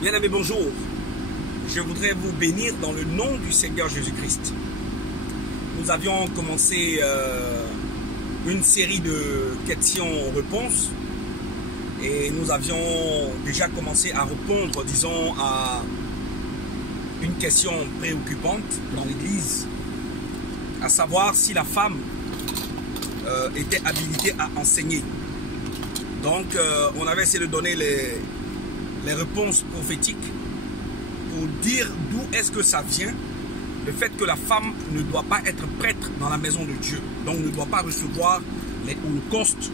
Bien-aimés, bonjour. Je voudrais vous bénir dans le nom du Seigneur Jésus-Christ. Nous avions commencé une série de questions-réponses et nous avions déjà commencé à répondre, disons, à une question préoccupante dans l'Église, à savoir si la femme était habilitée à enseigner. Donc, on avait essayé de donner les réponses prophétiques pour dire d'où est-ce que ça vient, le fait que la femme ne doit pas être prêtre dans la maison de Dieu, donc ne doit pas recevoir les holocaustes,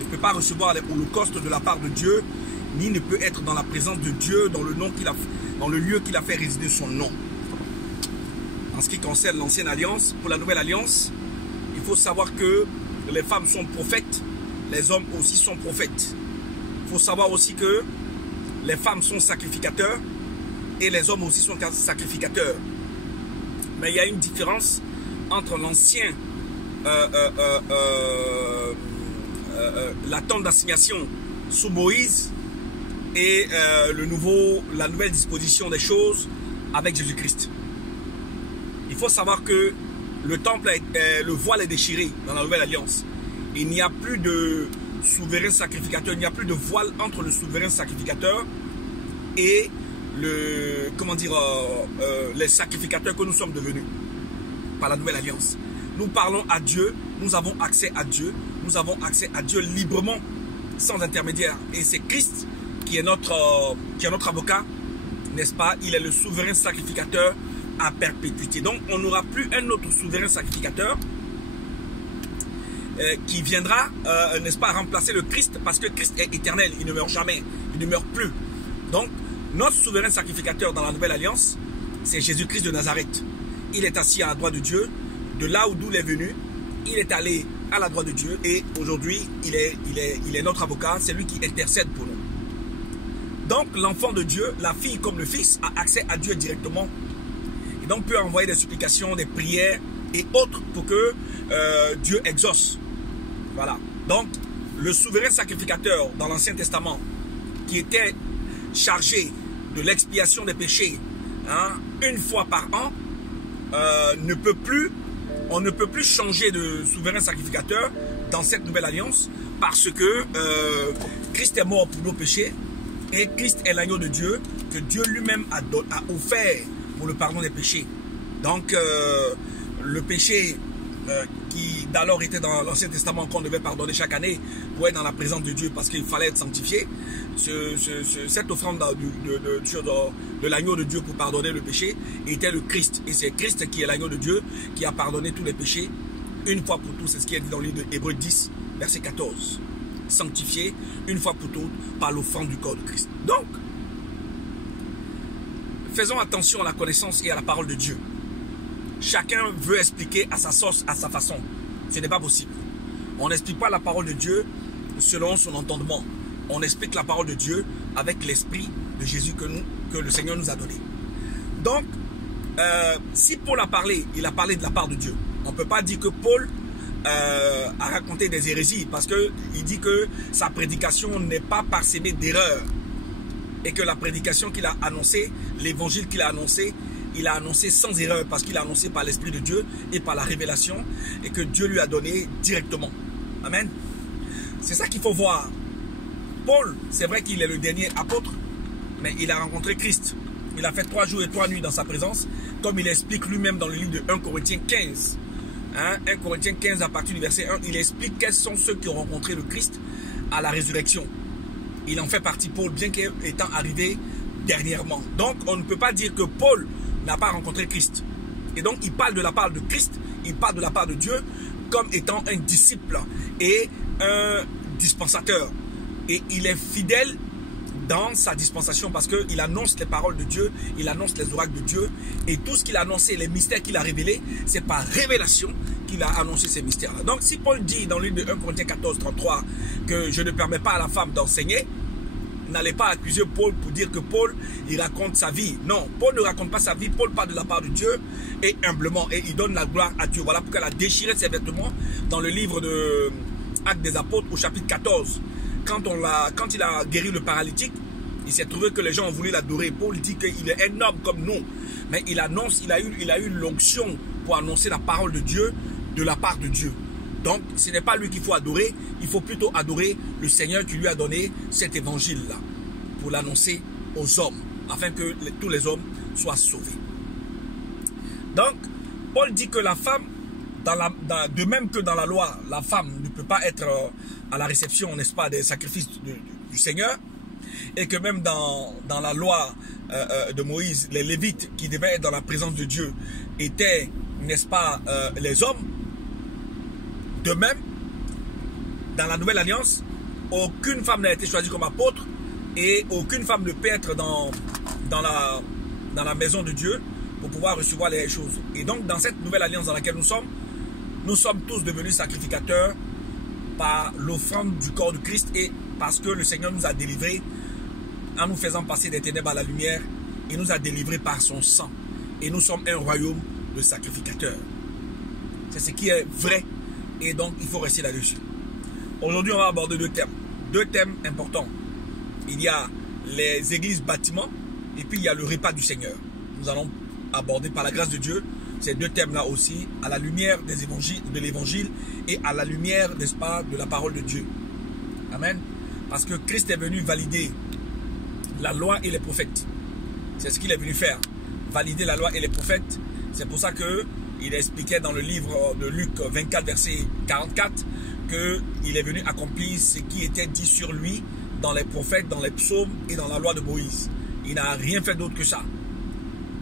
ne peut pas recevoir les holocaustes de la part de Dieu, ni ne peut être dans la présence de Dieu dans le lieu qu'il a fait résider son nom. En ce qui concerne l'ancienne alliance, pour la nouvelle alliance, il faut savoir que les femmes sont prophètes, les hommes aussi sont prophètes. Il faut savoir aussi que les femmes sont sacrificateurs et les hommes aussi sont sacrificateurs. Mais il y a une différence entre l'ancien, la tente d'assignation sous Moïse et la nouvelle disposition des choses avec Jésus-Christ. Il faut savoir que le temple, le voile est déchiré dans la nouvelle alliance. Il n'y a plus de souverain sacrificateur, il n'y a plus de voile entre le souverain sacrificateur et les sacrificateurs que nous sommes devenus par la nouvelle alliance. Nous parlons à Dieu, nous avons accès à Dieu, nous avons accès à Dieu librement, sans intermédiaire. Et c'est Christ qui est notre avocat, n'est-ce pas? Il est le souverain sacrificateur à perpétuité. Donc on n'aura plus un autre souverain sacrificateur qui viendra, n'est-ce pas, remplacer le Christ, parce que Christ est éternel, il ne meurt jamais, il ne meurt plus. Donc, notre souverain sacrificateur dans la nouvelle alliance, c'est Jésus-Christ de Nazareth. Il est assis à la droite de Dieu, de là d'où il est venu, il est allé à la droite de Dieu, et aujourd'hui, il est notre avocat, c'est lui qui intercède pour nous. Donc, l'enfant de Dieu, la fille comme le fils, a accès à Dieu directement, et donc peut envoyer des supplications, des prières, et autres pour que Dieu exauce. Voilà. Donc, le souverain sacrificateur dans l'Ancien Testament, qui était chargé de l'expiation des péchés, une fois par an, on ne peut plus changer de souverain sacrificateur dans cette nouvelle alliance, parce que Christ est mort pour nos péchés, et Christ est l'agneau de Dieu, que Dieu lui-même a offert pour le pardon des péchés. Donc, le péché qui d'alors était dans l'Ancien Testament qu'on devait pardonner chaque année pour être dans la présence de Dieu parce qu'il fallait être sanctifié, cette offrande de l'agneau de Dieu pour pardonner le péché était le Christ. Et c'est Christ qui est l'agneau de Dieu qui a pardonné tous les péchés une fois pour tous. C'est ce qui est dit dans le livre de Hébreux 10, verset 14. Sanctifié une fois pour toutes par l'offrande du corps de Christ. Donc, faisons attention à la connaissance et à la parole de Dieu. Chacun veut expliquer à sa sauce, à sa façon. Ce n'est pas possible. On n'explique pas la parole de Dieu selon son entendement. On explique la parole de Dieu avec l'esprit de Jésus que le Seigneur nous a donné. Donc, si Paul a parlé, il a parlé de la part de Dieu. On ne peut pas dire que Paul a raconté des hérésies parce qu'il dit que sa prédication n'est pas parsemée d'erreurs. Et que la prédication qu'il a annoncée, l'évangile qu'il a annoncé, il a annoncé sans erreur parce qu'il a annoncé par l'Esprit de Dieu et par la révélation et que Dieu lui a donné directement. Amen. C'est ça qu'il faut voir. Paul, c'est vrai qu'il est le dernier apôtre, mais il a rencontré Christ. Il a fait 3 jours et 3 nuits dans sa présence, comme il explique lui-même dans le livre de 1 Corinthiens 15. 1 Corinthiens 15 à partir du verset 1, il explique quels sont ceux qui ont rencontré le Christ à la résurrection. Il en fait partie, Paul, bien qu'étant arrivé dernièrement. Donc, on ne peut pas dire que Paul n'a pas rencontré Christ. Et donc, il parle de la part de Christ, il parle de la part de Dieu comme étant un disciple et un dispensateur. Et il est fidèle dans sa dispensation parce qu'il annonce les paroles de Dieu, il annonce les oracles de Dieu. Et tout ce qu'il a annoncé, les mystères qu'il a révélés, c'est par révélation qu'il a annoncé ces mystères-là. Donc, si Paul dit dans le livre de 1 Corinthiens 14, 33 que je ne permets pas à la femme d'enseigner, n'allez pas accuser Paul pour dire que Paul, il raconte sa vie. Non, Paul ne raconte pas sa vie. Paul parle de la part de Dieu et humblement. Et il donne la gloire à Dieu. Voilà pourquoi il a déchiré ses vêtements dans le livre de Actes des Apôtres au chapitre 14. Quand il a guéri le paralytique, Il s'est trouvé que les gens ont voulu l'adorer. Paul dit qu'il est un homme comme nous. Mais il annonce, il a eu l'onction pour annoncer la parole de Dieu de la part de Dieu. Donc, ce n'est pas lui qu'il faut adorer. Il faut plutôt adorer le Seigneur qui lui a donné cet évangile-là. Pour l'annoncer aux hommes. Afin que tous les hommes soient sauvés. Donc, Paul dit que la femme, de même que dans la loi, la femme ne peut pas être à la réception, n'est-ce pas, des sacrifices du Seigneur. Et que même dans la loi de Moïse, les Lévites qui devaient être dans la présence de Dieu étaient, n'est-ce pas, les hommes. De même, dans la Nouvelle Alliance, aucune femme n'a été choisie comme apôtre et aucune femme ne peut être dans la maison de Dieu pour pouvoir recevoir les choses. Et donc, dans cette Nouvelle Alliance dans laquelle nous sommes tous devenus sacrificateurs par l'offrande du corps de Christ et parce que le Seigneur nous a délivrés en nous faisant passer des ténèbres à la lumière. Il nous a délivrés par son sang. Et nous sommes un royaume de sacrificateurs. C'est ce qui est vrai. Et donc, il faut rester là-dessus. Aujourd'hui, on va aborder deux thèmes. Deux thèmes importants. Il y a les églises bâtiments et puis il y a le repas du Seigneur. Nous allons aborder par la grâce de Dieu ces deux thèmes-là aussi à la lumière de l'évangile et à la lumière, n'est-ce pas, de la parole de Dieu. Amen. Parce que Christ est venu valider la loi et les prophètes. C'est ce qu'il est venu faire. Valider la loi et les prophètes. C'est pour ça qu'il expliquait dans le livre de Luc 24, verset 44, qu'il est venu accomplir ce qui était dit sur lui dans les prophètes, dans les psaumes et dans la loi de Moïse. Il n'a rien fait d'autre que ça,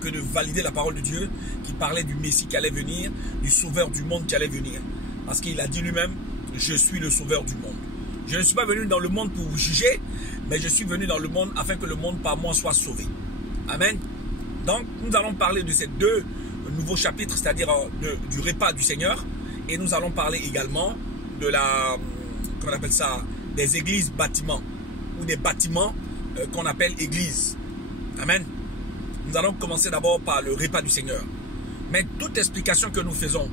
que de valider la parole de Dieu qui parlait du Messie qui allait venir, du sauveur du monde qui allait venir. Parce qu'il a dit lui-même, je suis le sauveur du monde. Je ne suis pas venu dans le monde pour vous juger, mais je suis venu dans le monde afin que le monde par moi soit sauvé. Amen. Donc, nous allons parler de ces deux nouveaux chapitres, c'est-à-dire du repas du Seigneur. Et nous allons parler également de comment on appelle ça, des églises bâtiments, ou des bâtiments qu'on appelle églises. Amen. Nous allons commencer d'abord par le repas du Seigneur. Mais toute explication que nous faisons,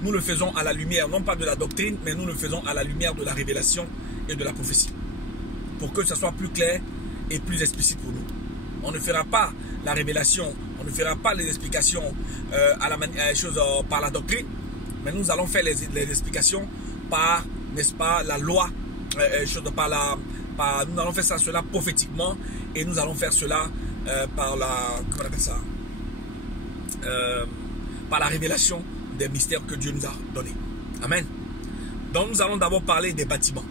nous le faisons à la lumière, non pas de la doctrine, mais nous le faisons à la lumière de la révélation et de la prophétie. Pour que ça soit plus clair et plus explicite pour nous. On ne fera pas la révélation, on ne fera pas les explications par la doctrine, mais nous allons faire les explications par, n'est-ce pas, la loi, nous allons faire cela prophétiquement et nous allons faire cela par comment on appelle ça, par la révélation des mystères que Dieu nous a donnés. Amen. Donc nous allons d'abord parler des bâtiments.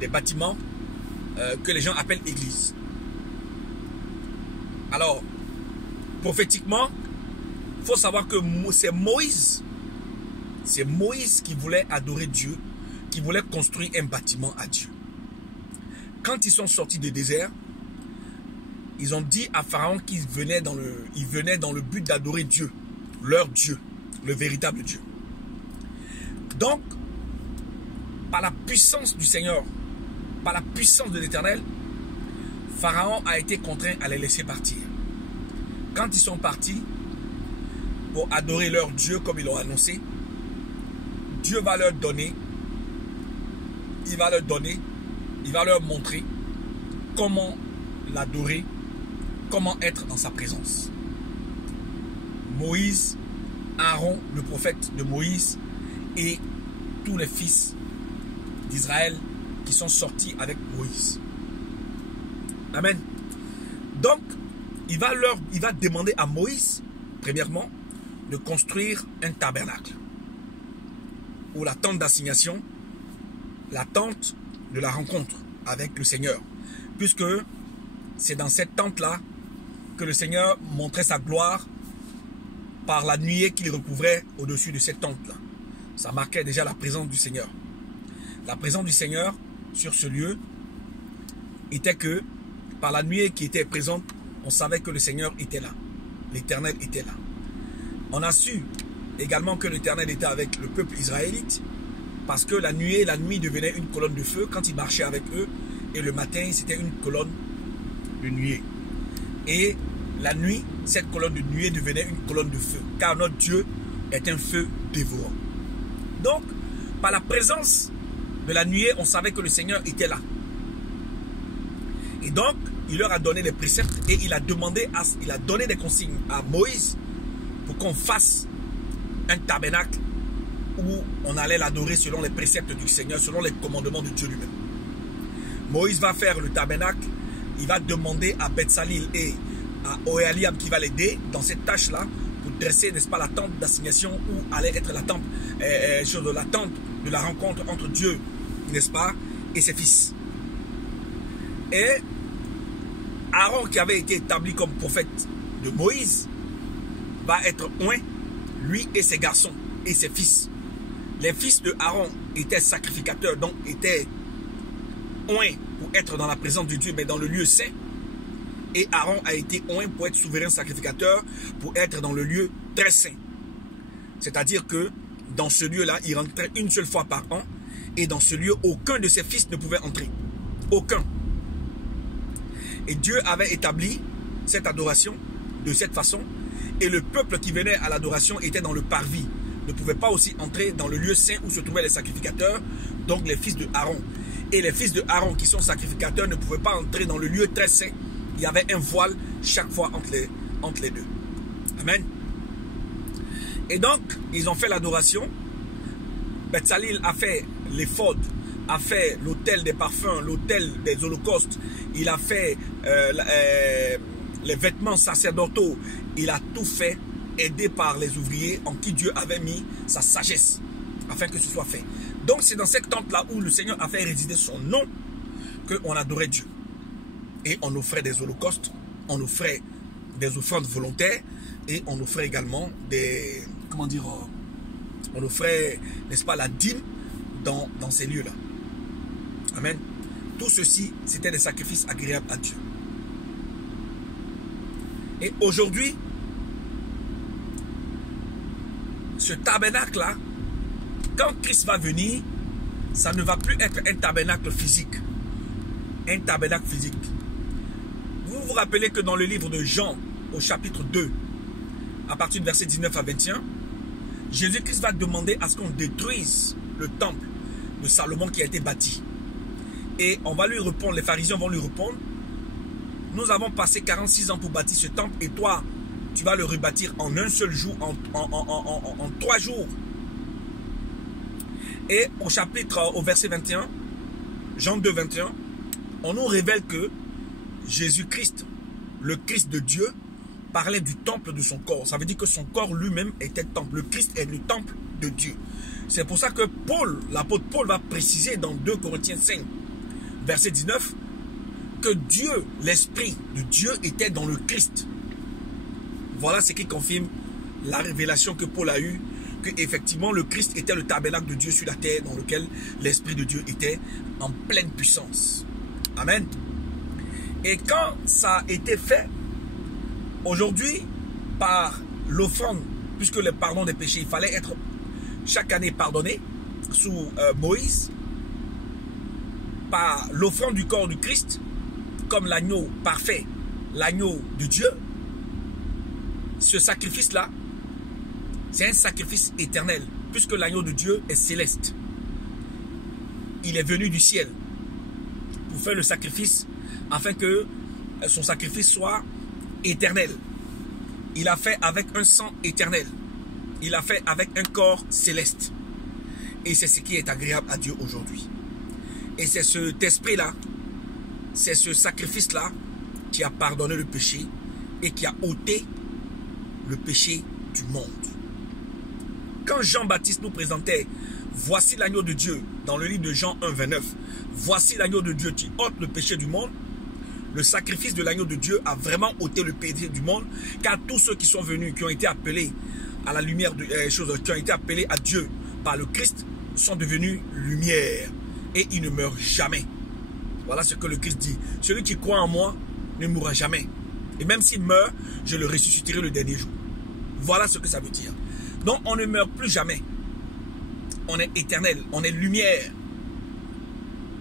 Des bâtiments que les gens appellent églises. Alors, prophétiquement, il faut savoir que c'est Moïse qui voulait adorer Dieu, qui voulait construire un bâtiment à Dieu. Quand ils sont sortis du désert, ils ont dit à Pharaon qu'ils venaient dans le but d'adorer Dieu, leur Dieu, le véritable Dieu. Donc, par la puissance du Seigneur, par la puissance de l'Éternel, Pharaon a été contraint à les laisser partir. Quand ils sont partis pour adorer leur Dieu comme ils l'ont annoncé, Dieu va leur donner, il va leur montrer comment l'adorer, comment être dans sa présence. Moïse, Aaron, le prophète de Moïse et tous les fils d'Israël qui sont sortis avec Moïse. Amen. Donc, il va demander à Moïse, premièrement, de construire un tabernacle. Ou la tente d'assignation, la tente de la rencontre avec le Seigneur. Puisque c'est dans cette tente-là que le Seigneur montrait sa gloire par la nuée qu'il recouvrait au-dessus de cette tente-là. Ça marquait déjà la présence du Seigneur. La présence du Seigneur sur ce lieu était que par la nuée qui était présente, on savait que le Seigneur était là. L'Éternel était là. On a su également que l'Éternel était avec le peuple israélite parce que la nuit devenait une colonne de feu quand il marchait avec eux et le matin c'était une colonne de nuée. Et la nuit, cette colonne de nuée devenait une colonne de feu car notre Dieu est un feu dévorant. Donc, par la présence de la nuée, on savait que le Seigneur était là. Et donc, il leur a donné des préceptes et il a donné des consignes à Moïse pour qu'on fasse un tabernacle où on allait l'adorer selon les préceptes du Seigneur, selon les commandements de Dieu lui-même. Moïse va faire le tabernacle, il va demander à Betsalil et à Oholiab qui va l'aider dans cette tâche-là pour dresser, n'est-ce pas, la tente d'assignation où allait être la tente de la rencontre entre Dieu, n'est-ce pas, et ses fils. Et Aaron, qui avait été établi comme prophète de Moïse, va être oint, lui et ses garçons et ses fils. Les fils de Aaron étaient sacrificateurs, donc étaient oint pour être dans la présence de Dieu, mais dans le lieu saint. Et Aaron a été oint pour être souverain sacrificateur, pour être dans le lieu très saint. C'est-à-dire que dans ce lieu-là, il rentrait une seule fois par an. Et dans ce lieu, aucun de ses fils ne pouvait entrer. Aucun. Et Dieu avait établi cette adoration de cette façon. Et le peuple qui venait à l'adoration était dans le parvis. Ne pouvait pas aussi entrer dans le lieu saint où se trouvaient les sacrificateurs. Donc les fils de Aaron. Et les fils de Aaron qui sont sacrificateurs ne pouvaient pas entrer dans le lieu très saint. Il y avait un voile chaque fois entre les deux. Amen. Et donc, ils ont fait l'adoration. Betsalil a fait l'éphod, a fait l'autel des parfums, l'autel des holocaustes. Il a fait les vêtements sacerdotaux. Il a tout fait, aidé par les ouvriers en qui Dieu avait mis sa sagesse, afin que ce soit fait. Donc, c'est dans cette tente-là où le Seigneur a fait résider son nom qu'on adorait Dieu. Et on offrait des holocaustes, on offrait des offrandes volontaires et on offrait également des... Comment dire? On offrait, n'est-ce pas, la dîme dans ces lieux-là. Amen. Tout ceci, c'était des sacrifices agréables à Dieu. Et aujourd'hui, ce tabernacle-là, quand Christ va venir, ça ne va plus être un tabernacle physique. Un tabernacle physique. Vous vous rappelez que dans le livre de Jean, au chapitre 2, à partir du verset 19 à 21, Jésus-Christ va demander à ce qu'on détruise le temple de Salomon qui a été bâti. Et on va lui répondre, les pharisiens vont lui répondre, nous avons passé 46 ans pour bâtir ce temple et toi, tu vas le rebâtir en un seul jour, en 3 jours. Et au verset 21, Jean 2, 21, on nous révèle que Jésus-Christ, le Christ de Dieu, parlait du temple de son corps. Ça veut dire que son corps lui-même était temple. Le Christ est le temple de Dieu. C'est pour ça que Paul, l'apôtre Paul va préciser dans 2 Corinthiens 5, verset 19, que Dieu, l'Esprit de Dieu était dans le Christ. Voilà ce qui confirme la révélation que Paul a eue, que effectivement le Christ était le tabernacle de Dieu sur la terre dans lequel l'Esprit de Dieu était en pleine puissance. Amen. Et quand ça a été fait, aujourd'hui, par l'offrande, puisque le pardon des péchés, il fallait être chaque année pardonné sous Moïse, par l'offrande du corps du Christ, comme l'agneau parfait, l'agneau de Dieu, ce sacrifice-là, c'est un sacrifice éternel, puisque l'agneau de Dieu est céleste. Il est venu du ciel pour faire le sacrifice, afin que son sacrifice soit éternel. Il a fait avec un sang éternel. Il a fait avec un corps céleste. Et c'est ce qui est agréable à Dieu aujourd'hui. Et c'est cet esprit-là, c'est ce sacrifice-là qui a pardonné le péché et qui a ôté le péché du monde. Quand Jean-Baptiste nous présentait « Voici l'agneau de Dieu » dans le livre de Jean 1, 29, « Voici l'agneau de Dieu qui ôte le péché du monde », le sacrifice de l'agneau de Dieu a vraiment ôté le péché du monde, car tous ceux qui sont venus, qui ont été appelés à la lumière des choses, qui ont été appelés à Dieu par le Christ, sont devenus lumière et ils ne meurent jamais. Voilà ce que le Christ dit. Celui qui croit en moi ne mourra jamais. Et même s'il meurt, je le ressusciterai le dernier jour. Voilà ce que ça veut dire. Donc on ne meurt plus jamais. On est éternel, on est lumière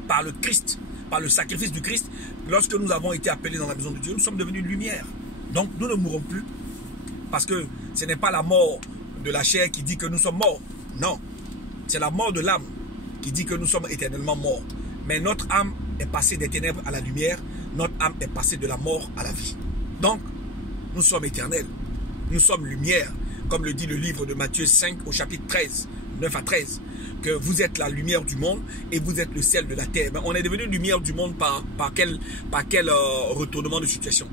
par le Christ, par le sacrifice du Christ. Lorsque nous avons été appelés dans la maison de Dieu, nous sommes devenus lumière. Donc nous ne mourrons plus. Parce que ce n'est pas la mort de la chair qui dit que nous sommes morts. Non. C'est la mort de l'âme qui dit que nous sommes éternellement morts. Mais notre âme est passée des ténèbres à la lumière. Notre âme est passée de la mort à la vie. Donc, nous sommes éternels. Nous sommes lumière. Comme le dit le livre de Matthieu 5 au chapitre 13, 9 à 13. Que vous êtes la lumière du monde et vous êtes le sel de la terre. Mais on est devenu lumière du monde par quel retournement de situation?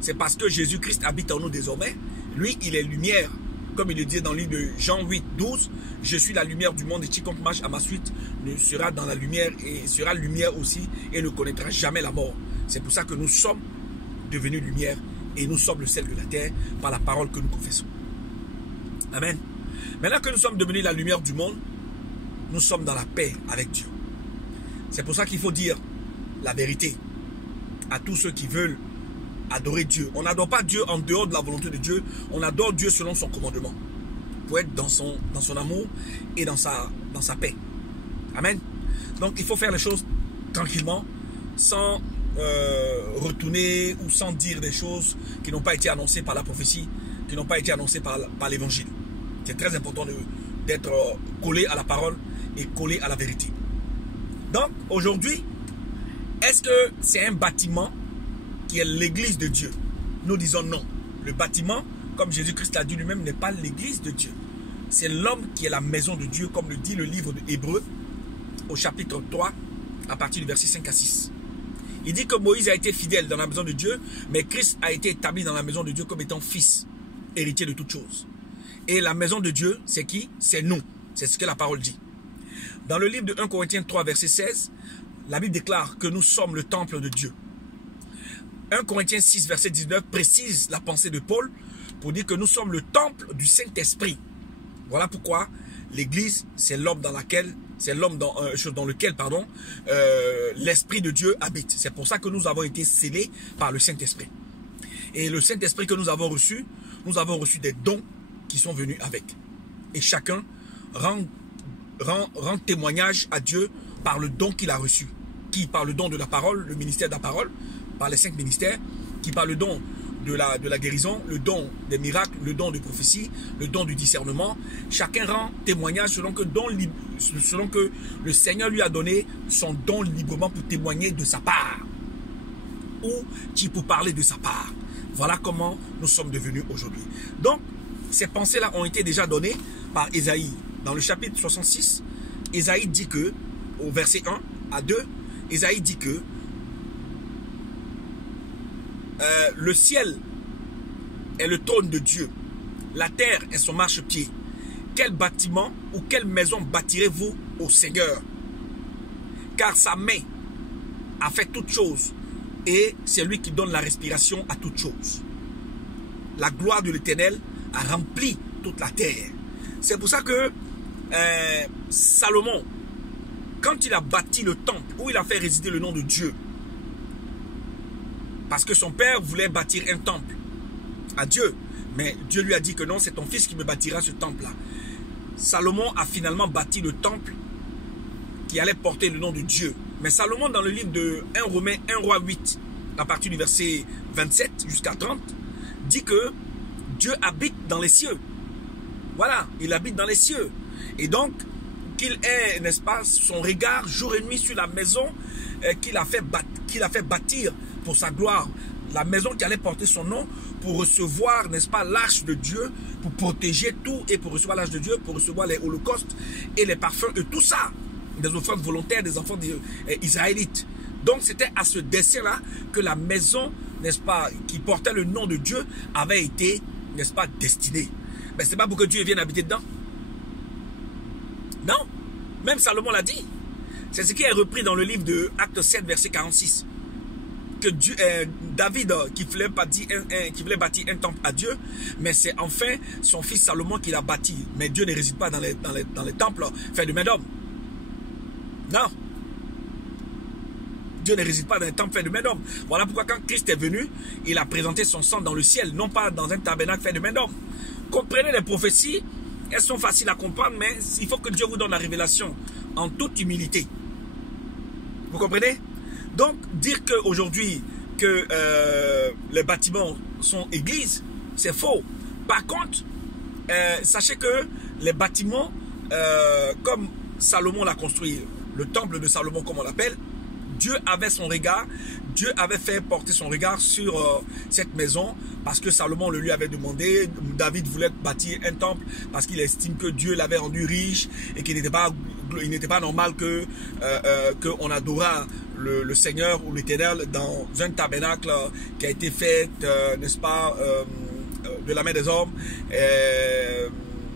C'est parce que Jésus-Christ habite en nous désormais. Lui, il est lumière. Comme il le dit dans le livre de Jean 8, 12, je suis la lumière du monde et quiconque marche à ma suite sera dans la lumière et sera lumière aussi et ne connaîtra jamais la mort. C'est pour ça que nous sommes devenus lumière et nous sommes le sel de la terre par la parole que nous confessons. Amen. Maintenant que nous sommes devenus la lumière du monde, nous sommes dans la paix avec Dieu. C'est pour ça qu'il faut dire la vérité à tous ceux qui veulent adorer Dieu. On n'adore pas Dieu en dehors de la volonté de Dieu. On adore Dieu selon son commandement. Pour être dans son amour et dans sa paix. Amen. Donc il faut faire les choses tranquillement, sans retourner ou sans dire des choses qui n'ont pas été annoncées par la prophétie, qui n'ont pas été annoncées par l'évangile. C'est très important d'être collé à la parole et collé à la vérité. Donc aujourd'hui, est-ce que c'est un bâtiment qui est l'église de Dieu? Nous disons non. Le bâtiment, comme Jésus-Christ l'a dit lui-même, n'est pas l'église de Dieu. C'est l'homme qui est la maison de Dieu, comme le dit le livre de Hébreux, au chapitre 3, à partir du verset 5 à 6. Il dit que Moïse a été fidèle dans la maison de Dieu, mais Christ a été établi dans la maison de Dieu comme étant fils, héritier de toutes choses. Et la maison de Dieu, c'est qui? C'est nous. C'est ce que la parole dit. Dans le livre de 1 Corinthiens 3, verset 16, la Bible déclare que nous sommes le temple de Dieu. 1 Corinthiens 6, verset 19 précise la pensée de Paul pour dire que nous sommes le temple du Saint-Esprit. Voilà pourquoi l'église, c'est l'homme dans lequel l'Esprit de Dieu habite. C'est pour ça que nous avons été scellés par le Saint-Esprit. Et le Saint-Esprit que nous avons reçu des dons qui sont venus avec. Et chacun rend témoignage à Dieu par le don qu'il a reçu. Qui par le don de la parole, le ministère de la parole, par les 5 ministères, qui par le don de la guérison, le don des miracles, le don de prophétie, le don du discernement. Chacun rend témoignage selon que le Seigneur lui a donné son don librement pour témoigner de sa part. Ou pour parler de sa part. Voilà comment nous sommes devenus aujourd'hui. Donc, ces pensées-là ont été déjà données par Ésaïe. Dans le chapitre 66, Ésaïe dit que, au verset 1 à 2, Ésaïe dit que le ciel est le trône de Dieu. La terre est son marchepied. Quel bâtiment ou quelle maison bâtirez-vous au Seigneur? Car sa main a fait toutes choses et c'est lui qui donne la respiration à toutes choses. La gloire de l'Éternel a rempli toute la terre. C'est pour ça que Salomon, quand il a bâti le temple où il a fait résider le nom de Dieu, parce que son père voulait bâtir un temple à Dieu, mais Dieu lui a dit que non, c'est ton fils qui me bâtira ce temple-là. Salomon a finalement bâti le temple qui allait porter le nom de Dieu. Mais Salomon, dans le livre de 1 Romains, 1 Roi 8, à partir du verset 27 jusqu'à 30, dit que Dieu habite dans les cieux. Voilà, il habite dans les cieux. Et donc, qu'il ait, n'est-ce pas, son regard jour et nuit sur la maison qu'il a fait bâtir pour sa gloire, la maison qui allait porter son nom, pour recevoir, n'est-ce pas, l'arche de Dieu, pour protéger tout, et pour recevoir l'arche de Dieu, pour recevoir les holocaustes et les parfums et tout ça, des offrandes volontaires des enfants israélites. Donc c'était à ce dessein-là que la maison, n'est-ce pas, qui portait le nom de Dieu avait été, n'est-ce pas, destinée. Mais c'est pas pour que Dieu vienne habiter dedans. Non, même Salomon l'a dit. C'est ce qui est repris dans le livre de Actes 7, verset 46. Que Dieu, David qui voulait bâtir un temple à Dieu, mais c'est enfin son fils Salomon qui l'a bâti. Mais Dieu ne réside pas dans les temples faits de main d'homme. Non. Dieu ne réside pas dans les temples faits de main d'homme. Voilà pourquoi quand Christ est venu, il a présenté son sang dans le ciel, non pas dans un tabernacle fait de main d'homme. Comprenez les prophéties, elles sont faciles à comprendre, mais il faut que Dieu vous donne la révélation en toute humilité. Vous comprenez? Donc, dire qu'aujourd'hui, que les bâtiments sont églises, c'est faux. Par contre, sachez que les bâtiments, comme Salomon l'a construit, le temple de Salomon comme on l'appelle, Dieu avait son regard, Dieu avait fait porter son regard sur cette maison parce que Salomon le lui avait demandé. David voulait bâtir un temple parce qu'il estime que Dieu l'avait rendu riche et qu'il n'était pas normal que qu'on adorât le Seigneur ou l'Éternel dans un tabernacle qui a été fait, n'est-ce pas, de la main des hommes,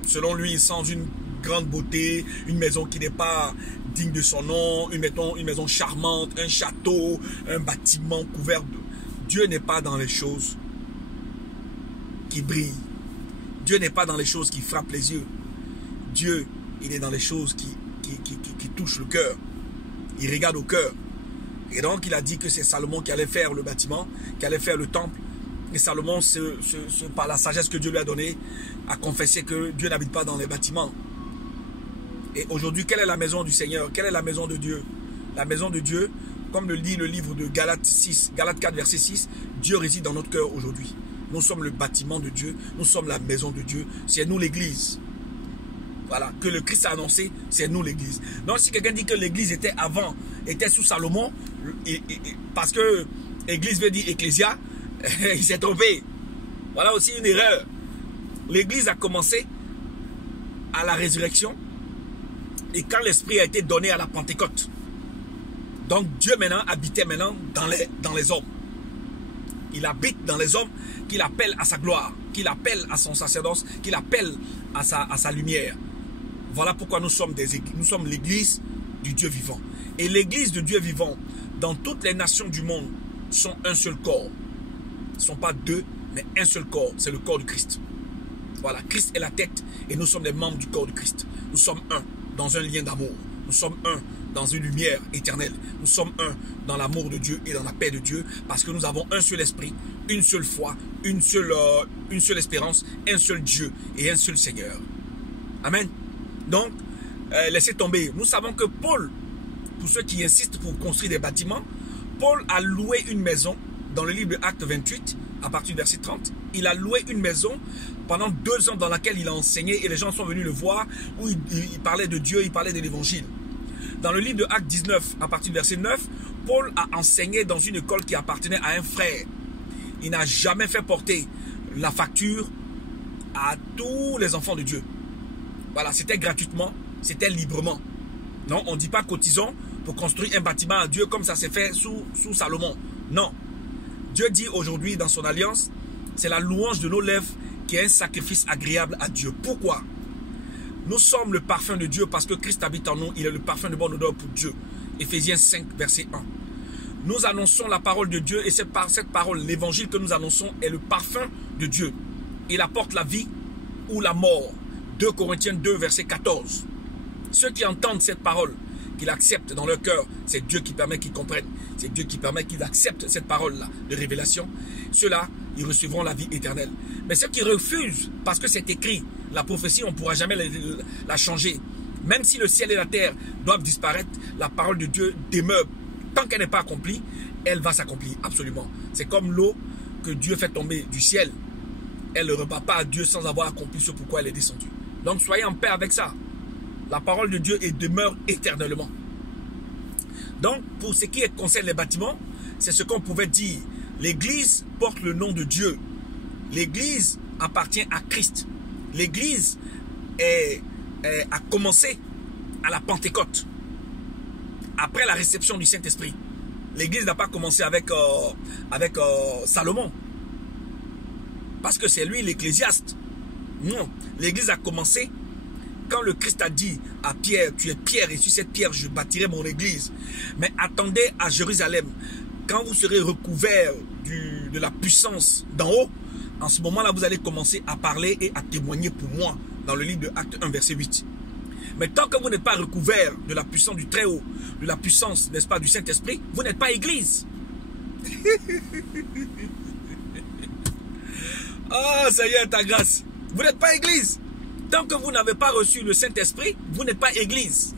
selon lui, sans une grande beauté, une maison qui n'est pas digne de son nom, une maison charmante, un château, un bâtiment couvert de... Dieu n'est pas dans les choses qui brillent. Dieu n'est pas dans les choses qui frappent les yeux. Dieu, il est dans les choses qui touchent le cœur. Il regarde au cœur. Et donc, il a dit que c'est Salomon qui allait faire le bâtiment, qui allait faire le temple. Et Salomon, par la sagesse que Dieu lui a donnée, a confessé que Dieu n'habite pas dans les bâtiments. Et aujourd'hui, quelle est la maison du Seigneur? Quelle est la maison de Dieu? La maison de Dieu, comme le dit le livre de Galates 6, Galates 4, verset 6, Dieu réside dans notre cœur aujourd'hui. Nous sommes le bâtiment de Dieu, nous sommes la maison de Dieu, c'est nous l'église. Voilà, que le Christ a annoncé, c'est nous l'église. Donc si quelqu'un dit que l'église était sous Salomon, parce que église veut dire ecclésia, il s'est trompé. Voilà aussi une erreur. L'église a commencé à la résurrection et quand l'Esprit a été donné à la Pentecôte. Donc Dieu maintenant habitait maintenant dans les hommes. Il habite dans les hommes qu'il appelle à sa gloire, qu'il appelle à son sacerdoce, qu'il appelle à sa lumière. Voilà pourquoi nous sommes l'église du Dieu vivant. Et l'église du Dieu vivant, dans toutes les nations du monde, sont un seul corps. Ils ne sont pas deux, mais un seul corps. C'est le corps du Christ. Voilà, Christ est la tête et nous sommes les membres du corps du Christ. Nous sommes un dans un lien d'amour. Nous sommes un dans une lumière éternelle. Nous sommes un dans l'amour de Dieu et dans la paix de Dieu parce que nous avons un seul esprit, une seule foi, une seule espérance, un seul Dieu et un seul Seigneur. Amen. Donc, laissez tomber. Nous savons que Paul, pour ceux qui insistent pour construire des bâtiments, Paul a loué une maison dans le livre de Actes 28, à partir du verset 30. Il a loué une maison pendant 2 ans dans laquelle il a enseigné et les gens sont venus le voir où il parlait de Dieu, il parlait de l'évangile. Dans le livre de Actes 19, à partir du verset 9, Paul a enseigné dans une école qui appartenait à un frère. Il n'a jamais fait porter la facture à tous les enfants de Dieu. Voilà, c'était gratuitement, c'était librement. Non, on ne dit pas cotisons pour construire un bâtiment à Dieu comme ça s'est fait sous Salomon. Non. Dieu dit aujourd'hui dans son alliance, c'est la louange de nos lèvres qui est un sacrifice agréable à Dieu. Pourquoi? Nous sommes le parfum de Dieu parce que Christ habite en nous. Il est le parfum de bonne odeur pour Dieu. Éphésiens 5, verset 1. Nous annonçons la parole de Dieu et cette parole, l'évangile que nous annonçons est le parfum de Dieu. Il apporte la vie ou la mort. 2 Corinthiens 2, verset 14. Ceux qui entendent cette parole, qu'ils acceptent dans leur cœur, c'est Dieu qui permet qu'ils comprennent. C'est Dieu qui permet qu'ils acceptent cette parole-là de révélation. Ceux-là, ils recevront la vie éternelle. Mais ceux qui refusent, parce que c'est écrit, la prophétie, on ne pourra jamais la changer. Même si le ciel et la terre doivent disparaître, la parole de Dieu demeure. Tant qu'elle n'est pas accomplie, elle va s'accomplir, absolument. C'est comme l'eau que Dieu fait tomber du ciel. Elle ne rebat pas à Dieu sans avoir accompli ce pourquoi elle est descendue. Donc soyez en paix avec ça. La parole de Dieu demeure éternellement. Donc, pour ce qui concerne les bâtiments, c'est ce qu'on pouvait dire. L'église porte le nom de Dieu. L'église appartient à Christ. L'église a commencé à la Pentecôte. Après la réception du Saint-Esprit. L'église n'a pas commencé avec Salomon. Parce que c'est lui l'ecclésiaste. Non, l'église a commencé quand le Christ a dit à Pierre, tu es Pierre et sur cette pierre je bâtirai mon église. Mais attendez à Jérusalem. Quand vous serez recouvert de la puissance d'en haut, en ce moment-là vous allez commencer à parler et à témoigner pour moi. Dans le livre de Actes 1, verset 8. Mais tant que vous n'êtes pas recouvert de la puissance du Très-Haut, de la puissance, n'est-ce pas, du Saint-Esprit, vous n'êtes pas église. Oh Seigneur, ta grâce. Vous n'êtes pas église. Tant que vous n'avez pas reçu le Saint-Esprit, vous n'êtes pas église.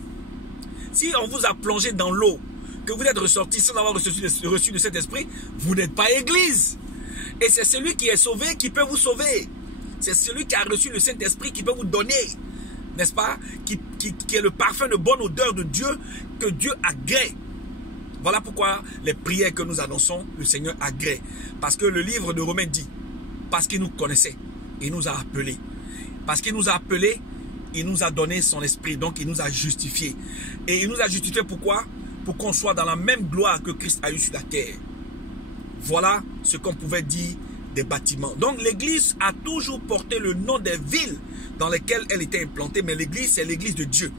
Si on vous a plongé dans l'eau, que vous êtes ressorti sans avoir reçu le Saint-Esprit, vous n'êtes pas église. Et c'est celui qui est sauvé qui peut vous sauver. C'est celui qui a reçu le Saint-Esprit qui peut vous donner, n'est-ce pas, qui est le parfum de bonne odeur de Dieu, que Dieu agrée. Voilà pourquoi les prières que nous annonçons, le Seigneur agrée. Parce que le livre de Romains dit, parce qu'il nous connaissait, il nous a appelés. Parce qu'il nous a appelés, il nous a donné son esprit, donc il nous a justifiés. Et il nous a justifiés pourquoi? Pour qu'on soit dans la même gloire que Christ a eu sur la terre. Voilà ce qu'on pouvait dire des bâtiments. Donc l'église a toujours porté le nom des villes dans lesquelles elle était implantée, mais l'église, c'est l'église de Dieu.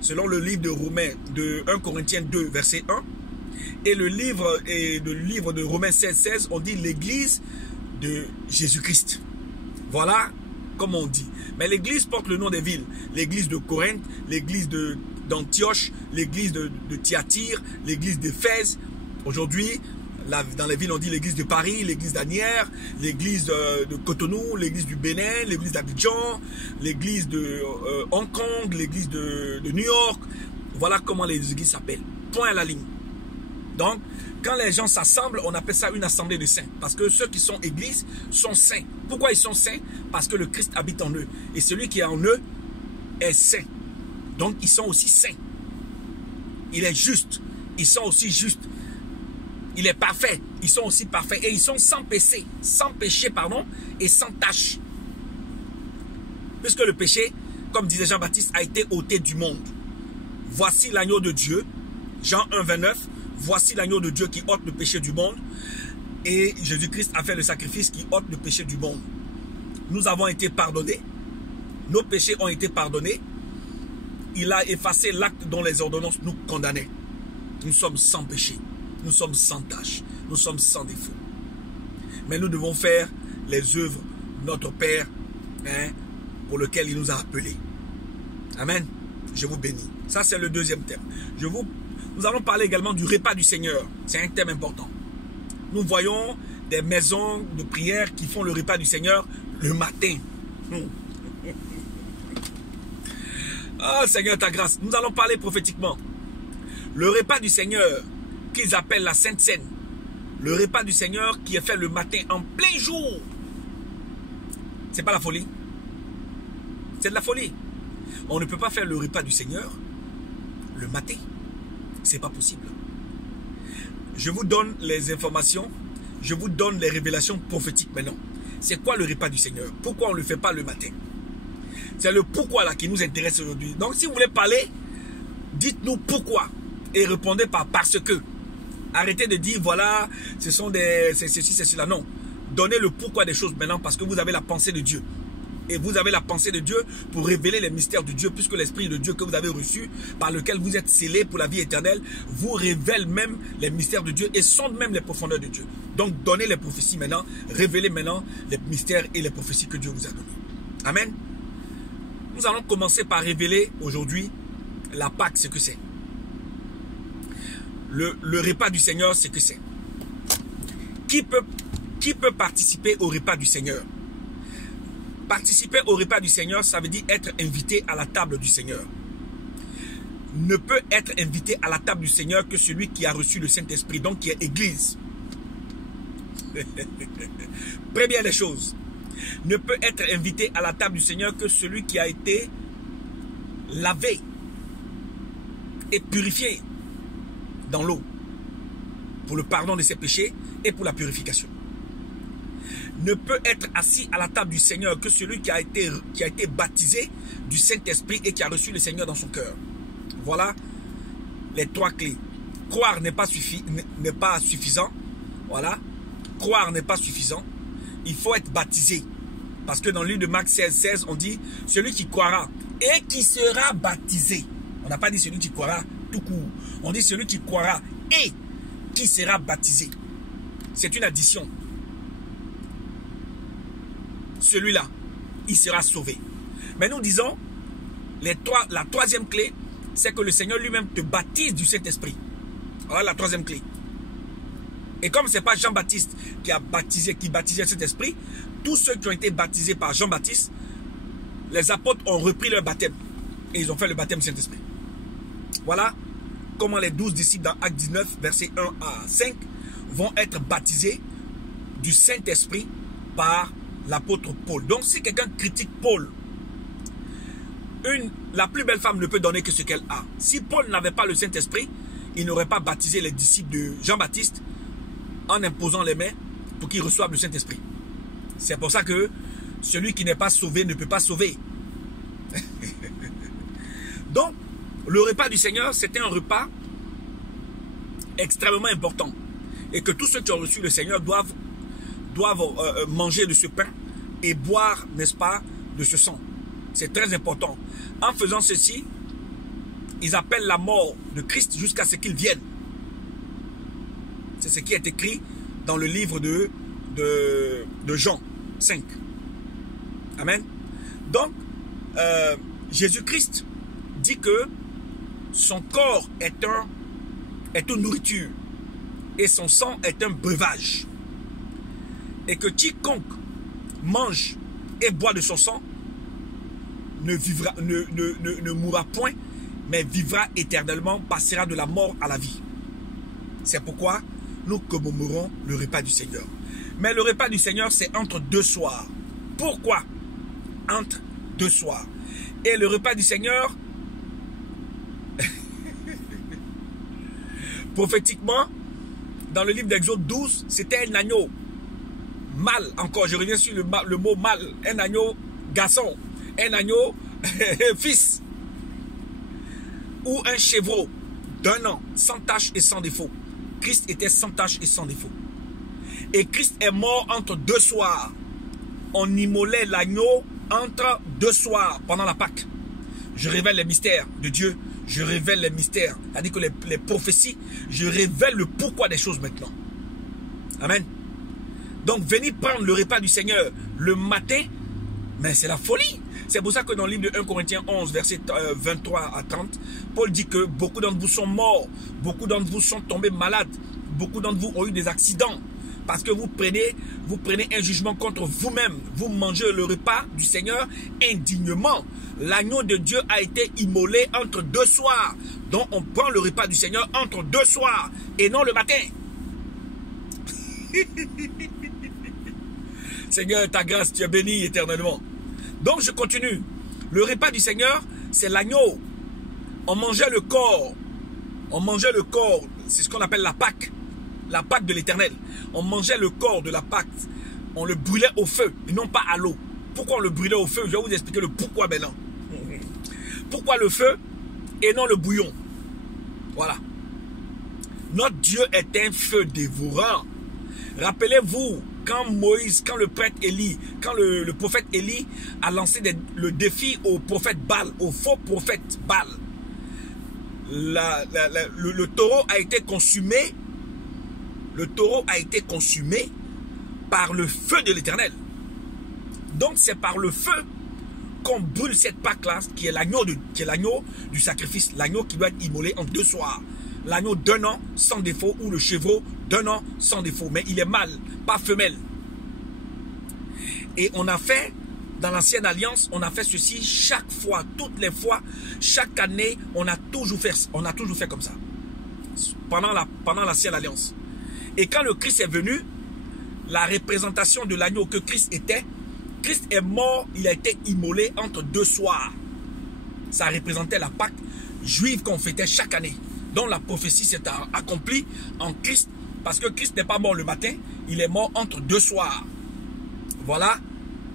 Selon le livre de Romains, de 1 Corinthiens 2, verset 1, et le livre de Romains 16, 16, on dit l'église de Jésus-Christ. Voilà comme on dit. Mais l'église porte le nom des villes. L'église de Corinthe, l'église d'Antioche, l'église de Thyatire, l'église d'Éphèse. Aujourd'hui, dans les villes, on dit l'église de Paris, l'église d'Anières, l'église de Cotonou, l'église du Bénin, l'église d'Abidjan, l'église de Hong Kong, l'église de New York. Voilà comment les églises s'appellent. Point à la ligne. Donc, quand les gens s'assemblent, on appelle ça une assemblée de saints. Parce que ceux qui sont églises sont saints. Pourquoi ils sont saints? Parce que le Christ habite en eux. Et celui qui est en eux est saint. Donc, ils sont aussi saints. Il est juste. Ils sont aussi justes. Il est parfait. Ils sont aussi parfaits. Et ils sont sans péché. Sans péché, pardon. Et sans tâche. Puisque le péché, comme disait Jean-Baptiste, a été ôté du monde. Voici l'agneau de Dieu. Jean 1, 29. Voici l'agneau de Dieu qui ôte le péché du monde. Et Jésus-Christ a fait le sacrifice qui ôte le péché du monde. Nous avons été pardonnés. Nos péchés ont été pardonnés. Il a effacé l'acte dont les ordonnances nous condamnaient. Nous sommes sans péché. Nous sommes sans tâche. Nous sommes sans défaut. Mais nous devons faire les œuvres de notre Père, pour lequel il nous a appelés. Amen. Je vous bénis. Ça, c'est le deuxième thème. Nous allons parler également du repas du Seigneur. C'est un thème important. Nous voyons des maisons de prière qui font le repas du Seigneur le matin. Ah, Seigneur, ta grâce. Nous allons parler prophétiquement. Le repas du Seigneur, qu'ils appellent la Sainte Seine. Le repas du Seigneur qui est fait le matin en plein jour. C'est pas la folie. C'est de la folie. On ne peut pas faire le repas du Seigneur le matin. C'est pas possible. Je vous donne les informations. Je vous donne les révélations prophétiques maintenant. C'est quoi le repas du Seigneur? Pourquoi on ne le fait pas le matin? C'est le pourquoi là qui nous intéresse aujourd'hui. Donc si vous voulez parler, dites-nous pourquoi. Et répondez par parce que. Arrêtez de dire voilà, ce sont c'est ceci, c'est cela. Non. Donnez le pourquoi des choses maintenant parce que vous avez la pensée de Dieu. Et vous avez la pensée de Dieu pour révéler les mystères de Dieu, puisque l'Esprit de Dieu que vous avez reçu, par lequel vous êtes scellés pour la vie éternelle, vous révèle même les mystères de Dieu et sonde même les profondeurs de Dieu. Donc donnez les prophéties maintenant, révélez maintenant les mystères et les prophéties que Dieu vous a données. Amen. Nous allons commencer par révéler aujourd'hui la Pâque, ce que c'est. Le repas du Seigneur, c'est que c'est. Qui peut participer au repas du Seigneur? Participer au repas du Seigneur, ça veut dire être invité à la table du Seigneur. Ne peut être invité à la table du Seigneur que celui qui a reçu le Saint-Esprit, donc qui est Église. Première des choses. Ne peut être invité à la table du Seigneur que celui qui a été lavé et purifié dans l'eau pour le pardon de ses péchés et pour la purification. Ne peut être assis à la table du Seigneur que celui qui a été baptisé du Saint-Esprit et qui a reçu le Seigneur dans son cœur. Voilà les trois clés. Croire n'est pas suffisant. Voilà. Croire n'est pas suffisant. Il faut être baptisé. Parce que dans le livre de Marc 16, 16, on dit celui qui croira et qui sera baptisé. On n'a pas dit celui qui croira tout court. On dit celui qui croira et qui sera baptisé. C'est une addition. Celui-là, il sera sauvé. Mais nous disons, la troisième clé, c'est que le Seigneur lui-même te baptise du Saint-Esprit. Voilà la troisième clé. Et comme ce n'est pas Jean-Baptiste qui baptisait le Saint-Esprit, tous ceux qui ont été baptisés par Jean-Baptiste, les apôtres ont repris leur baptême. Et ils ont fait le baptême du Saint-Esprit. Voilà comment les 12 disciples dans Actes 19, versets 1 à 5, vont être baptisés du Saint-Esprit par l'apôtre Paul. Donc si quelqu'un critique Paul, La plus belle femme ne peut donner que ce qu'elle a. Si Paul n'avait pas le Saint-Esprit, il n'aurait pas baptisé les disciples de Jean-Baptiste en imposant les mains pour qu'ils reçoivent le Saint-Esprit. C'est pour ça que celui qui n'est pas sauvé ne peut pas sauver. Donc, le repas du Seigneur, c'était un repas extrêmement important. Et que tous ceux qui ont reçu le Seigneur doivent manger de ce pain et boire, n'est-ce pas, de ce sang. C'est très important. En faisant ceci, ils appellent la mort de Christ jusqu'à ce qu'il vienne. C'est ce qui est écrit dans le livre de Jean 5. Amen. Donc, Jésus-Christ dit que son corps est une nourriture et son sang est un breuvage. Et que quiconque mange et boit de son sang ne mourra point, mais vivra éternellement, passera de la mort à la vie. C'est pourquoi nous commémorons le repas du Seigneur. Mais le repas du Seigneur, c'est entre deux soirs. Pourquoi? Entre deux soirs. Et le repas du Seigneur, prophétiquement, dans le livre d'Exode 12, c'était un agneau mâle. Encore, je reviens sur le mot mâle. Un agneau garçon. Un agneau fils. Ou un chevreau d'1 an, sans tache et sans défaut. Christ était sans tache et sans défaut. Et Christ est mort entre deux soirs. On immolait l'agneau entre deux soirs pendant la Pâque. Je révèle les mystères de Dieu. Je révèle les mystères. C'est-à-dire que les prophéties, je révèle le pourquoi des choses maintenant. Amen. Donc, venez prendre le repas du Seigneur le matin, mais c'est la folie. C'est pour ça que dans le livre de 1 Corinthiens 11, verset 23 à 30, Paul dit que beaucoup d'entre vous sont morts, beaucoup d'entre vous sont tombés malades, beaucoup d'entre vous ont eu des accidents, parce que vous prenez un jugement contre vous-même. Vous mangez le repas du Seigneur indignement. L'agneau de Dieu a été immolé entre deux soirs. Donc on prend le repas du Seigneur entre deux soirs et non le matin. Seigneur, ta grâce, tu es béni éternellement. Donc je continue. Le repas du Seigneur, c'est l'agneau. On mangeait le corps. On mangeait le corps. C'est ce qu'on appelle la Pâque. La Pâque de l'Éternel. On mangeait le corps de la Pâque. On le brûlait au feu et non pas à l'eau. Pourquoi on le brûlait au feu? Je vais vous expliquer le pourquoi maintenant. Pourquoi le feu et non le bouillon? Voilà. Notre Dieu est un feu dévorant. Rappelez-vous, quand le prêtre Élie, quand le prophète Élie a lancé le défi au prophète Baal, au faux prophète Baal, le taureau a été consumé. Le taureau a été consumé par le feu de l'Éternel. Donc c'est par le feu qu'on brûle cette Pâque-là, qui est l'agneau du sacrifice, l'agneau qui doit être immolé en deux soirs. L'agneau d'1 an sans défaut ou le chevreau d'1 an sans défaut. Mais il est mâle, pas femelle. Et on a fait, dans l'ancienne alliance, on a fait ceci chaque fois, toutes les fois, chaque année, on a toujours fait comme ça. Pendant l'ancienne alliance. Et quand le Christ est venu, la représentation de l'agneau que Christ était, Christ est mort, il a été immolé entre deux soirs. Ça représentait la Pâque juive qu'on fêtait chaque année. Donc la prophétie s'est accomplie en Christ, parce que Christ n'est pas mort le matin, il est mort entre deux soirs. Voilà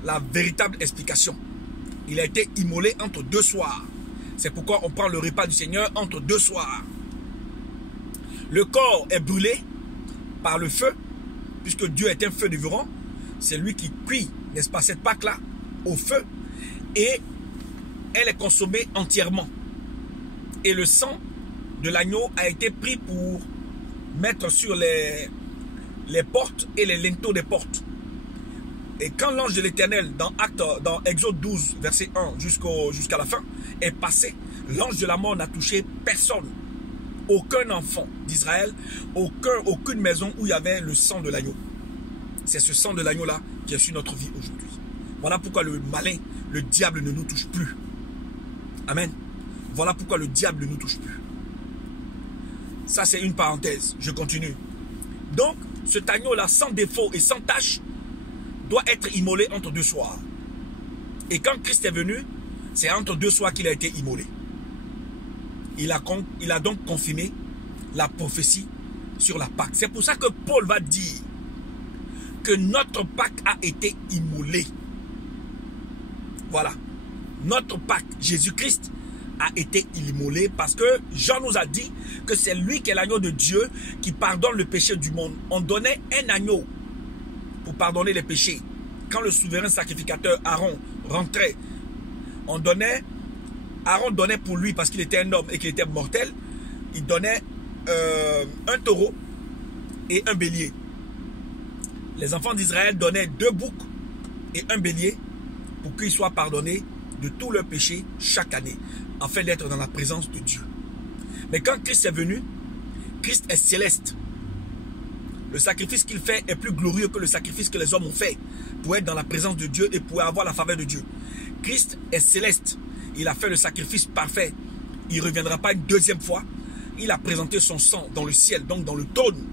la véritable explication. Il a été immolé entre deux soirs. C'est pourquoi on prend le repas du Seigneur entre deux soirs. Le corps est brûlé par le feu, puisque Dieu est un feu dévorant. C'est lui qui cuit, n'est-ce pas, cette Pâque-là au feu, et elle est consommée entièrement. Et le sang de l'agneau a été pris pour mettre sur les portes et les linteaux des portes. Et quand l'ange de l'Éternel, dans Exode 12, verset 1 jusqu'à la fin, est passé, l'ange de la mort n'a touché personne. Aucun enfant d'Israël, aucune maison où il y avait le sang de l'agneau. C'est ce sang de l'agneau-là qui est sur notre vie aujourd'hui. Voilà pourquoi le malin, le diable ne nous touche plus. Amen. Voilà pourquoi le diable ne nous touche plus. Ça, c'est une parenthèse. Je continue. Donc, cet agneau-là, sans défaut et sans tache, doit être immolé entre deux soirs. Et quand Christ est venu, C'est entre deux soirs qu'il a été immolé. Il a donc confirmé la prophétie sur la Pâque. C'est pour ça que Paul va dire que notre Pâque a été immolé. Voilà. Notre Pâque, Jésus-Christ, a été immolé parce que Jean nous a dit que c'est lui qui est l'agneau de Dieu qui pardonne le péché du monde. On donnait un agneau pour pardonner les péchés. Quand le souverain sacrificateur Aaron rentrait, Aaron donnait pour lui parce qu'il était un homme et qu'il était mortel. Il donnait un taureau et un bélier. Les enfants d'Israël donnaient 2 boucs et un bélier pour qu'ils soient pardonnés de tous leurs péchés chaque année, afin d'être dans la présence de Dieu. Mais quand Christ est venu, Christ est céleste. Le sacrifice qu'il fait est plus glorieux que le sacrifice que les hommes ont fait pour être dans la présence de Dieu et pour avoir la faveur de Dieu. Christ est céleste. Il a fait le sacrifice parfait. Il ne reviendra pas une deuxième fois. Il a présenté son sang dans le ciel, donc dans le trône,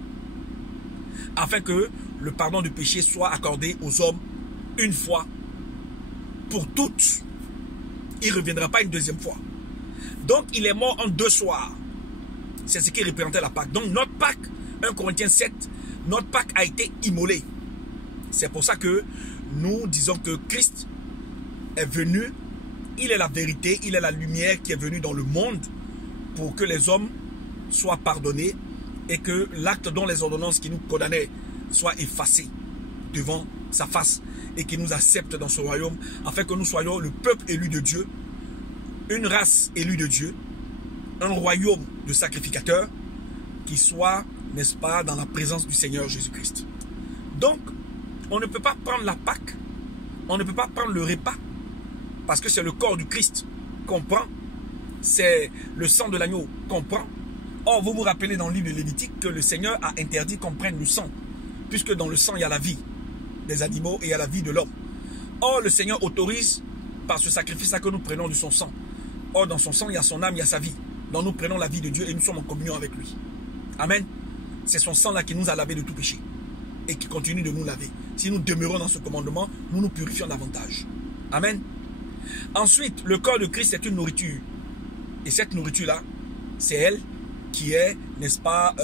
afin que le pardon du péché soit accordé aux hommes une fois pour toutes. Il ne reviendra pas une deuxième fois. Donc il est mort en 2 soirs. C'est ce qui représentait la Pâque. Donc notre Pâque, 1 Corinthiens 7, notre Pâque a été immolée. C'est pour ça que nous disons que Christ est venu. Il est la vérité, il est la lumière qui est venue dans le monde pour que les hommes soient pardonnés et que l'acte dont les ordonnances qui nous condamnaient soient effacées devant sa face et qu'il nous accepte dans son royaume afin que nous soyons le peuple élu de Dieu, une race élue de Dieu, un royaume de sacrificateurs qui soit, n'est-ce pas, dans la présence du Seigneur Jésus-Christ. Donc, on ne peut pas prendre la Pâque, on ne peut pas prendre le repas parce que c'est le corps du Christ qu'on prend, c'est le sang de l'agneau qu'on prend. Or, vous vous rappelez dans le livre de Lévitique que le Seigneur a interdit qu'on prenne le sang, puisque dans le sang, il y a la vie des animaux et il y a la vie de l'homme. Or, le Seigneur autorise par ce sacrifice-là que nous prenons de son sang. Or, dans son sang, il y a son âme, il y a sa vie. Donc, nous prenons la vie de Dieu et nous sommes en communion avec lui. Amen. C'est son sang-là qui nous a lavé de tout péché et qui continue de nous laver. Si nous demeurons dans ce commandement, nous nous purifions davantage. Amen. Ensuite, le corps de Christ est une nourriture. Et cette nourriture-là, c'est elle qui est, n'est-ce pas,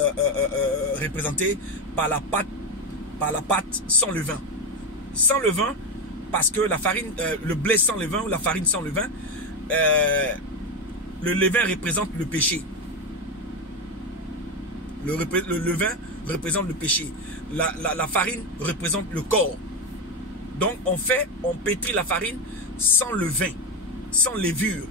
représentée par la pâte sans levain. Sans levain, parce que la farine, le blé sans levain ou la farine sans levain, le levain représente le péché. Le levain représente le péché. La farine représente le corps. Donc on pétrit la farine sans levain, sans levure,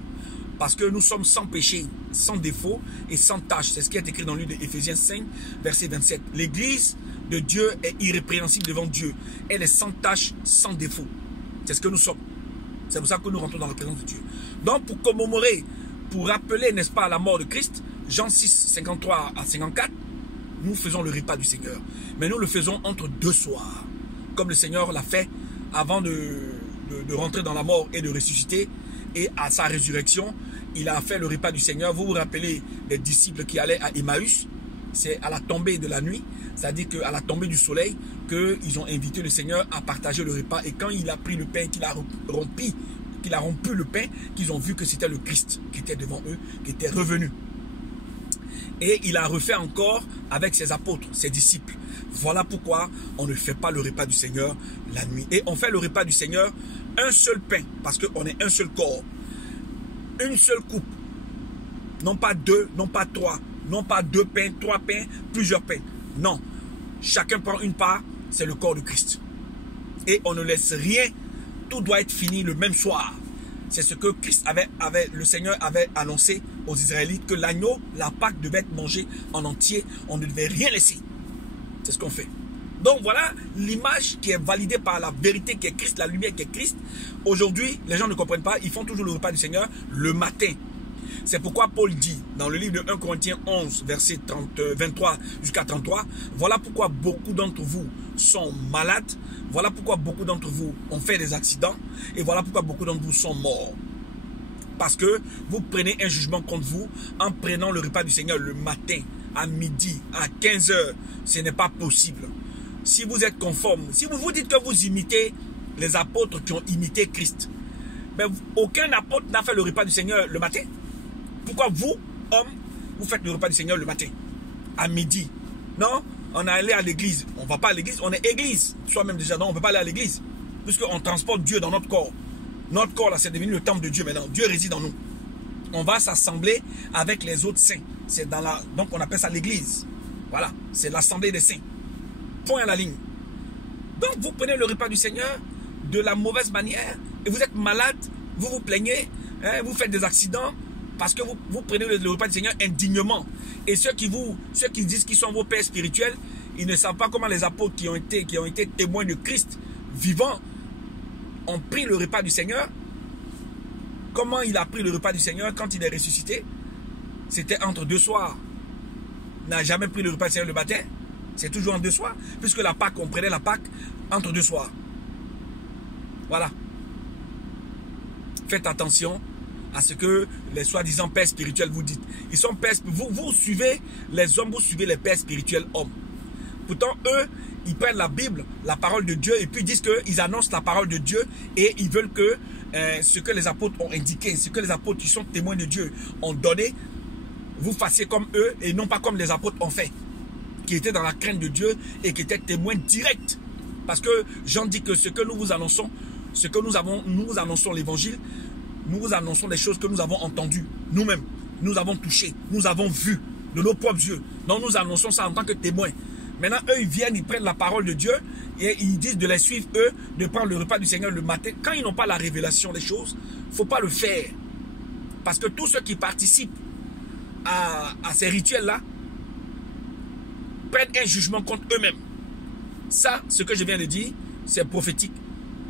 parce que nous sommes sans péché, sans défaut et sans tâche. C'est ce qui est écrit dans le livre d'Éphésiens 5, verset 27. L'église de Dieu est irrépréhensible devant Dieu. Elle est sans tâche, sans défaut. C'est ce que nous sommes. C'est pour ça que nous rentrons dans la présence de Dieu. Donc pour commémorer, pour rappeler, n'est-ce pas, à la mort de Christ, Jean 6, 53 à 54, nous faisons le repas du Seigneur. Mais nous le faisons entre 2 soirs. Comme le Seigneur l'a fait avant de rentrer dans la mort et de ressusciter. Et à sa résurrection, il a fait le repas du Seigneur. Vous vous rappelez des disciples qui allaient à Emmaüs. C'est à la tombée de la nuit, c'est-à-dire qu'à la tombée du soleil, qu'ils ont invité le Seigneur à partager le repas. Et quand il a pris le pain, qu'il a rompu le pain, qu'ils ont vu que c'était le Christ qui était devant eux, qui était revenu. Et il a refait encore avec ses apôtres, ses disciples. Voilà pourquoi on ne fait pas le repas du Seigneur la nuit. Et on fait le repas du Seigneur un seul pain, parce qu'on est un seul corps. Une seule coupe. Non pas 2, non pas 3, non pas 2 pains, 3 pains, plusieurs pains. Non. Chacun prend une part, c'est le corps de Christ. Et on ne laisse rien, tout doit être fini le même soir. C'est ce que Christ le Seigneur avait annoncé aux Israélites, que l'agneau, la Pâque devait être mangée en entier. On ne devait rien laisser. C'est ce qu'on fait. Donc voilà l'image qui est validée par la vérité qui est Christ, la lumière qui est Christ. Aujourd'hui, les gens ne comprennent pas, ils font toujours le repas du Seigneur le matin. C'est pourquoi Paul dit dans le livre de 1 Corinthiens 11, verset 23 jusqu'à 33, voilà pourquoi beaucoup d'entre vous sont malades, voilà pourquoi beaucoup d'entre vous ont fait des accidents, et voilà pourquoi beaucoup d'entre vous sont morts. Parce que vous prenez un jugement contre vous en prenant le repas du Seigneur le matin, à midi, à 15 h. Ce n'est pas possible. Si vous êtes conforme, si vous vous dites que vous imitez les apôtres qui ont imité Christ, Mais aucun apôtre n'a fait le repas du Seigneur le matin. Pourquoi vous, hommes, vous faites le repas du Seigneur le matin, à midi? Non, on est allé à l'église. On ne va pas à l'église, on est église. Soi-même déjà, non, on ne peut pas aller à l'église. Puisqu'on transporte Dieu dans notre corps. Notre corps, là, c'est devenu le temple de Dieu maintenant. Dieu réside en nous. On va s'assembler avec les autres saints. C'est dans la... Donc, on appelle ça l'église. Voilà, c'est l'assemblée des saints. Point à la ligne. Donc, vous prenez le repas du Seigneur de la mauvaise manière et vous êtes malade, vous vous plaignez, hein, vous faites des accidents parce que vous prenez le repas du Seigneur indignement. Et ceux qui disent qu'ils sont vos pères spirituels, ils ne savent pas comment les apôtres qui ont été témoins de Christ vivant ont pris le repas du Seigneur. Comment il a pris le repas du Seigneur quand il est ressuscité? C'était entre deux soirs. Il n'a jamais pris le repas du Seigneur le matin. C'est toujours en deux soirs. Puisque la Pâque, on prenait la Pâque entre deux soirs. Voilà. Faites attention à ce que les soi-disant pères spirituels vous disent. Ils sont pères, vous suivez les hommes, vous suivez les pères spirituels hommes. Pourtant, eux, ils prennent la Bible, la parole de Dieu, et puis disent qu'ils annoncent la parole de Dieu et ils veulent que ce que les apôtres ont indiqué, ce que les apôtres qui sont témoins de Dieu ont donné, vous fassiez comme eux et non pas comme les apôtres ont fait, qui étaient dans la crainte de Dieu et qui étaient témoins directs. Parce que Jean dit que ce que nous vous annonçons, nous vous annonçons l'évangile, nous vous annonçons les choses que nous avons entendues nous-mêmes, nous avons touché, nous avons vu de nos propres yeux. Donc nous annonçons ça en tant que témoins. Maintenant, eux, ils viennent, ils prennent la parole de Dieu et ils disent de les suivre, eux, de prendre le repas du Seigneur le matin. Quand ils n'ont pas la révélation des choses, il ne faut pas le faire. Parce que tous ceux qui participent à ces rituels-là prennent un jugement contre eux-mêmes. Ça, ce que je viens de dire, c'est prophétique.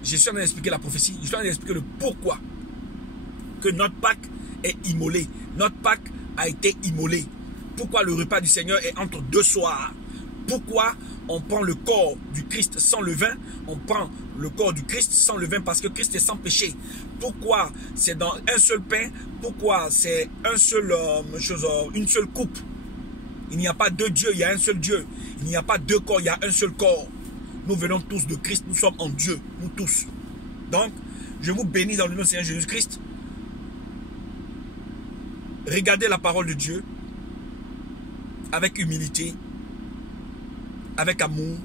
Je suis en train d'expliquer la prophétie, je suis en train d'expliquer le pourquoi. Que notre Pâque est immolée. Notre Pâque a été immolée. Pourquoi le repas du Seigneur est entre deux soirs? Pourquoi on prend le corps du Christ sans levain? On prend le corps du Christ sans levain parce que Christ est sans péché. Pourquoi c'est dans un seul pain? Pourquoi c'est une seule coupe? Il n'y a pas deux dieux, il y a un seul Dieu. Il n'y a pas deux corps, il y a un seul corps. Nous venons tous de Christ, nous sommes en Dieu, nous tous. Donc, je vous bénis dans le nom du Seigneur Jésus-Christ. Regardez la parole de Dieu avec humilité, avec amour,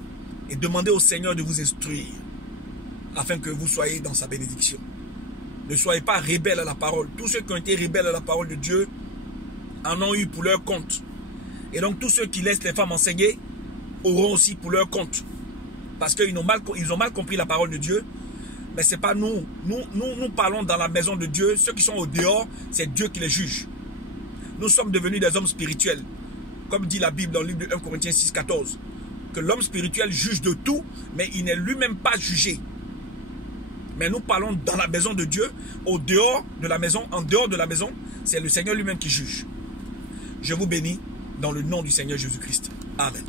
et demandez au Seigneur de vous instruire afin que vous soyez dans sa bénédiction. Ne soyez pas rebelles à la parole. Tous ceux qui ont été rebelles à la parole de Dieu en ont eu pour leur compte. Et donc tous ceux qui laissent les femmes enseigner auront aussi pour leur compte. Parce qu'ils ont mal compris la parole de Dieu. Mais ce n'est pas nous. Nous parlons dans la maison de Dieu. Ceux qui sont au dehors, c'est Dieu qui les juge. Nous sommes devenus des hommes spirituels. Comme dit la Bible dans le livre de 1 Corinthiens 6, 14. Que l'homme spirituel juge de tout, mais il n'est lui-même pas jugé. Mais nous parlons dans la maison de Dieu, au dehors de la maison, en dehors de la maison, c'est le Seigneur lui-même qui juge. Je vous bénis dans le nom du Seigneur Jésus-Christ. Amen.